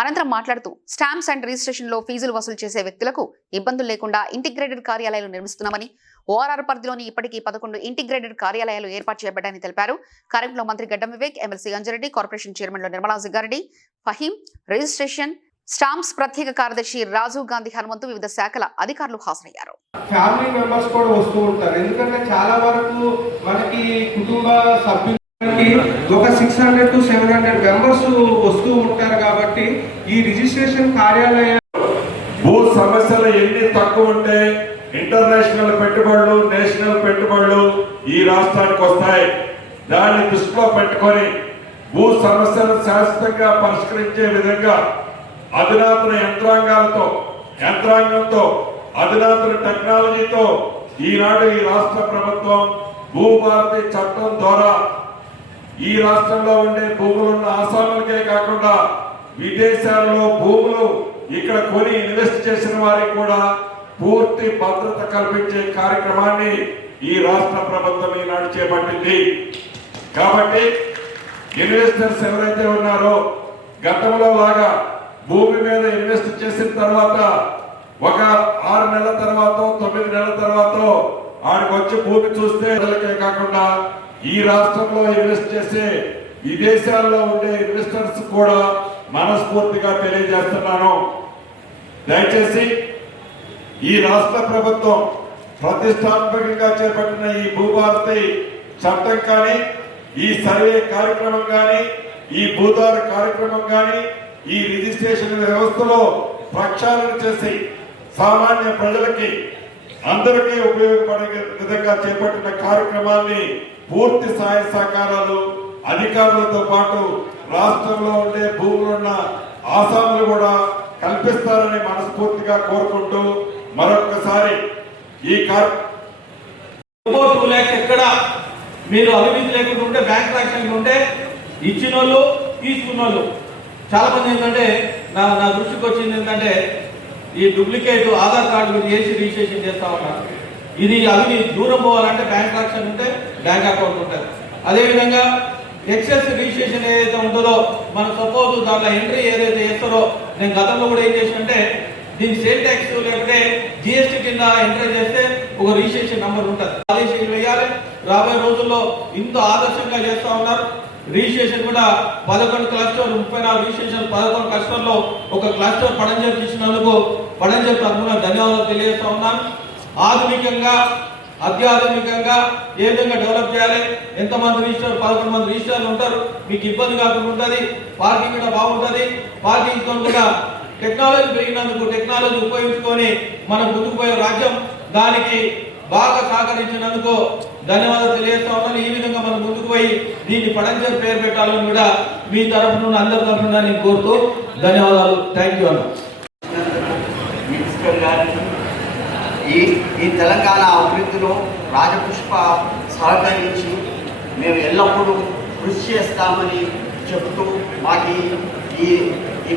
అనంతరం మాట్లాడుతూ stamps and registration లో ఫీజులు వసూలు చేసే వ్యక్తులకు ఇబ్బందులు లేకుండా ఇంటిగ్రేటెడ్ కార్యాలయాలు నిర్మిస్తున్నామని, ఓఆర్ఆర్ పరిధిలోని ఇప్పటికీ 11 ఇంటిగ్రేటెడ్ కార్యాలయాలు ఏర్పాటు చేయబడ్డాయని తెలిపారు. కార్యక్రమంలో మంత్రి గడ్డం వివేక్, ఎమ్మెల్సీ అంజరెడ్డి, కార్పొరేషన్ చైర్మన్లు నిర్మలా జిగ్గారెడ్డి, ఫహీం, రిజిస్ట్రేషన్ స్టాంప్స్ ప్రత్యేక కార్యదర్శి రాజీవ్ గాంధీ హనుమంతు, వివిధ శాఖల అధికారులు హాజరయ్యారు. ఫ్యామిలీ మెంబర్స్ కూడా వస్తూ ఉంటారు. ఎందుకంటే చాలా వరకు మనకి కుటుంబ సభ్యులు ఒక 600 to 700 మెంబర్స్ వస్తూ ఉంటారు. కాబట్టి ఈ రిజిస్ట్రేషన్ కార్యాలయం భూ సమస్యలు ఎన్ని తక్కువ ఉంటే ఇంటర్నేషనల్ పెట్టుబడులు, నేషనల్ పెట్టుబడులు ఈ రాష్ట్రానికి వస్తాయి. దాన్ని దృష్టిలో పెట్టుకొని భూ సమస్యలు శాశ్వతంగా పరిష్కరించే విధంగా అధునాతన యంత్రాంగంతో అధునాతన టెక్నాలజీతో ఈనాడు ఈ రాష్ట్ర ప్రభుత్వం భూభారతి చట్టం ద్వారా ఈ రాష్ట్రంలో ఉండే భూములున్న ఆసాములకే కాకుండా విదేశాలలో భూములు ఇక్కడ కొని ఇన్వెస్ట్ చేసిన వారికి కూడా పూర్తి భద్రత కల్పించే కార్యక్రమాన్ని ఈ రాష్ట్ర ప్రభుత్వం ఈనాడు చేపట్టింది. కాబట్టి ఇన్వెస్టర్స్ ఎవరైతే ఉన్నారో గతంలో లాగా భూమి మీద ఇన్వెస్ట్ చేసిన తర్వాత ఒక 6 నెలల తర్వాత 9 నెలల తర్వాత ఆడికి వచ్చి భూమి చూస్తే కాకుండా ఈ రాష్ట్రంలో ఇన్వెస్ట్ చేసే విదేశాల్లో ఉండే ఇన్వెస్టర్స్ కూడా మనస్ఫూర్తిగా తెలియజేస్తున్నాను. దయచేసి ఈ రాష్ట్ర ప్రభుత్వం ప్రతిష్టాత్మకంగా చేపట్టిన ఈ భూభారతి చట్టం కానీ, ఈ సర్వే కార్యక్రమం కానీ, ఈ భూదార కార్యక్రమం కానీ, ఈ రిజిస్ట్రేషన్ వ్యవస్థలో ప్రక్షాళన చేసి సామాన్య ప్రజలకి అందరికీ ఉపయోగపడే విధంగా చేపట్టిన కార్యక్రమాన్ని పూర్తి సహాయ సహకారాలు అధికారులతో పాటు రాష్ట్రంలో ఉండే భూములున్న ఆసాములు కూడా కల్పిస్తారని మనస్ఫూర్తిగా కోరుకుంటూ మరొకసారి ఈ ఎక్కడ మీరు అవినీతి లేకుండా ఉంటే, బ్యాంక్ ట్రాన్సాక్షన్ ఉంటే ఇచ్చిన వాళ్ళు తీసుకున్న వాళ్ళు చాలా మంది ఏంటంటే నా దృష్టికి వచ్చింది ఏంటంటే ఈ డూప్లికేట్ ఆధార్ కార్డు చేసి రిజిస్ట్రేషన్ చేస్తా ఉన్నారు. ఇది అవినీతి దూరం పోవాలంటే బ్యాంక్ ట్రాన్సాక్షన్ ఉంటే బ్యాంక్ అకౌంట్ ఉంటుంది. అదేవిధంగా ఎక్సెస్ రిజిస్ట్రేషన్ ఏదైతే ఉంటుందో, మన సపోజ్ దాంట్లో ఎంట్రీ ఏదైతే చేస్తారో, నేను గతంలో కూడా ఏం చేసినంటే దీని సేల్ ట్యాక్స్ లేకపోతే జిఎస్టీ కింద ఎంట్రీ చేస్తే ఒక రిజిస్ట్రేషన్ నంబర్ ఉంటుంది, ఆదేశాలు వేయాలి. రాబోయే రోజుల్లో ఇంత ఆదర్శంగా చేస్తూ ఉన్నారు. రిజిస్ట్రేషన్ కూడా 11 క్లస్టర్ 34 రిజిస్ట్రేషన్ 11 క్లస్టర్లో ఒక క్లస్టర్ పడంజర్ ఇచ్చినందుకు పడంజర్ తరఫున ధన్యవాదాలు తెలియజేస్తా ఉన్నాను. ఆధునికంగా అత్యాధునికంగా ఏ విధంగా డెవలప్ చేయాలి, ఎంతమంది రిజిస్టర్ 11 మంది రిజిస్టర్లు ఉంటారు, మీకు ఇబ్బంది కాకుండా ఉంటుంది, పార్కింగ్ కూడా బాగుంటుంది. పార్కింగ్ తో కూడా టెక్నాలజీ పెరిగినందుకు టెక్నాలజీ ఉపయోగించుకొని మనం ముందుకు పోయే రాజ్యం, దానికి బాగా సహకరించినందుకు ధన్యవాదాలు తెలియజేస్తా ఉన్నాను. ఈ విధంగా మనం ముందుకు పోయి దీన్ని పడంజర్ పేరు పెట్టాలని కూడా మీ తరఫు నుండి అందరి తరఫున నేను కోరుతూ ధన్యవాదాలు. థ్యాంక్ యూ అన్న. ఈ తెలంగాణ అభివృద్ధిలో రాజపుష్ప సహకరించి మేము ఎల్లప్పుడూ కృషి చేస్తామని చెబుతూ మాకు ఈ